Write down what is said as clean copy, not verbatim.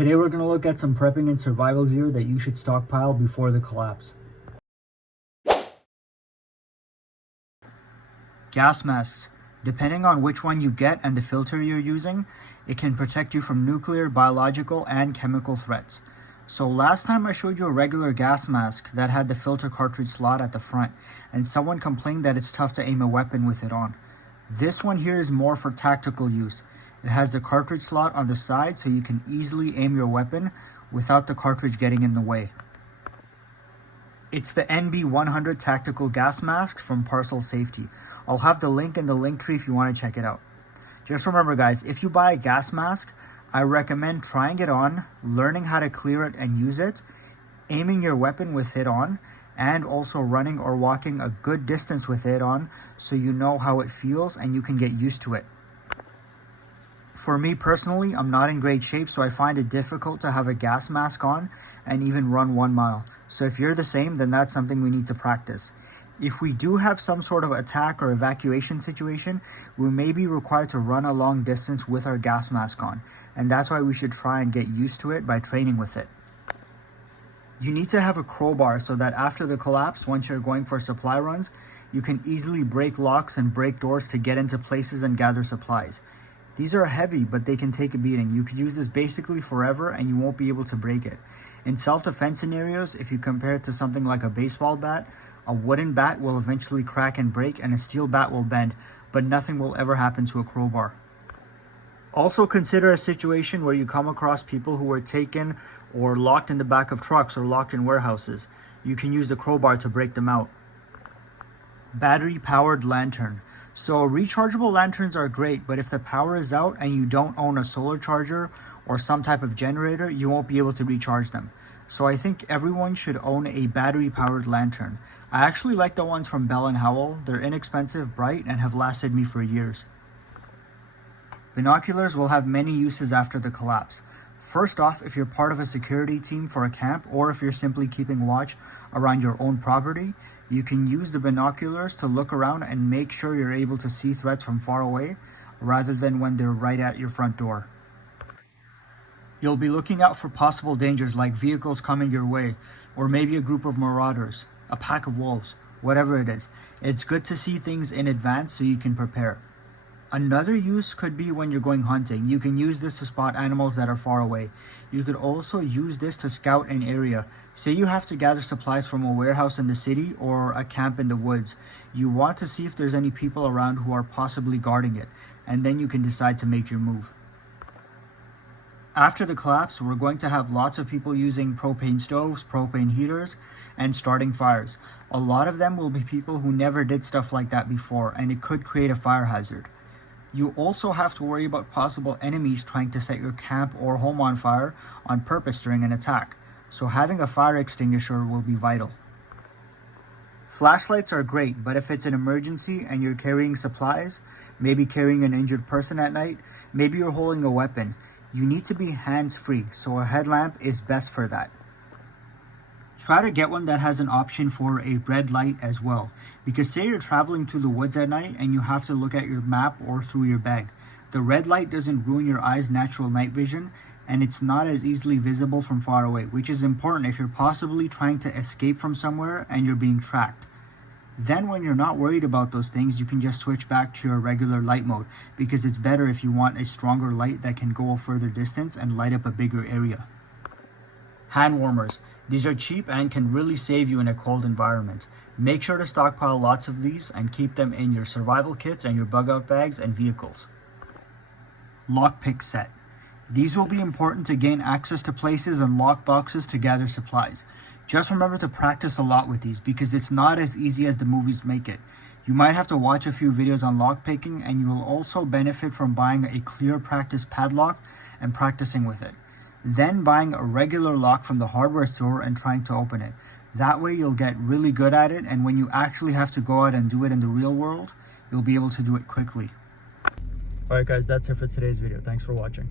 Today we're going to look at some prepping and survival gear that you should stockpile before the collapse. Gas masks. Depending on which one you get and the filter you're using, it can protect you from nuclear, biological, and chemical threats. So last time I showed you a regular gas mask that had the filter cartridge slot at the front, and someone complained that it's tough to aim a weapon with it on. This one here is more for tactical use. It has the cartridge slot on the side so you can easily aim your weapon without the cartridge getting in the way. It's the NB100 Tactical Gas Mask from Parcel Safety. I'll have the link in the link tree if you want to check it out. Just remember guys, if you buy a gas mask, I recommend trying it on, learning how to clear it and use it, aiming your weapon with it on, and also running or walking a good distance with it on so you know how it feels and you can get used to it. For me personally, I'm not in great shape, so I find it difficult to have a gas mask on and even run 1 mile. So if you're the same, then that's something we need to practice. If we do have some sort of attack or evacuation situation, we may be required to run a long distance with our gas mask on, and that's why we should try and get used to it by training with it. You need to have a crowbar so that after the collapse, once you're going for supply runs, you can easily break locks and break doors to get into places and gather supplies. These are heavy, but they can take a beating. You could use this basically forever and you won't be able to break it. In self-defense scenarios, if you compare it to something like a baseball bat, a wooden bat will eventually crack and break and a steel bat will bend, but nothing will ever happen to a crowbar. Also consider a situation where you come across people who were taken or locked in the back of trucks or locked in warehouses. You can use the crowbar to break them out. Battery-powered lantern. So rechargeable lanterns are great, but if the power is out and you don't own a solar charger or some type of generator, you won't be able to recharge them. So I think everyone should own a battery-powered lantern. I actually like the ones from Bell & Howell. They're inexpensive, bright, and have lasted me for years. Binoculars will have many uses after the collapse. First off, if you're part of a security team for a camp, or if you're simply keeping watch around your own property, you can use the binoculars to look around and make sure you're able to see threats from far away, rather than when they're right at your front door. You'll be looking out for possible dangers like vehicles coming your way, or maybe a group of marauders, a pack of wolves, whatever it is. It's good to see things in advance so you can prepare. Another use could be when you're going hunting. You can use this to spot animals that are far away. You could also use this to scout an area. Say you have to gather supplies from a warehouse in the city or a camp in the woods. You want to see if there's any people around who are possibly guarding it, and then you can decide to make your move. After the collapse, we're going to have lots of people using propane stoves, propane heaters, and starting fires. A lot of them will be people who never did stuff like that before, and it could create a fire hazard. You also have to worry about possible enemies trying to set your camp or home on fire on purpose during an attack, so having a fire extinguisher will be vital. Flashlights are great, but if it's an emergency and you're carrying supplies, maybe carrying an injured person at night, maybe you're holding a weapon, you need to be hands-free, so a headlamp is best for that. Try to get one that has an option for a red light as well, because say you're traveling through the woods at night and you have to look at your map or through your bag. The red light doesn't ruin your eyes' natural night vision, and it's not as easily visible from far away, which is important if you're possibly trying to escape from somewhere and you're being tracked. Then when you're not worried about those things, you can just switch back to your regular light mode, because it's better if you want a stronger light that can go a further distance and light up a bigger area. Hand warmers. These are cheap and can really save you in a cold environment. Make sure to stockpile lots of these and keep them in your survival kits and your bug out bags and vehicles. Lockpick set. These will be important to gain access to places and lock boxes to gather supplies. Just remember to practice a lot with these because it's not as easy as the movies make it. You might have to watch a few videos on lockpicking, and you will also benefit from buying a clear practice padlock and practicing with it. Then buying a regular lock from the hardware store and trying to open it. That way you'll get really good at it, and when you actually have to go out and do it in the real world, you'll be able to do it quickly. Alright guys, that's it for today's video. Thanks for watching.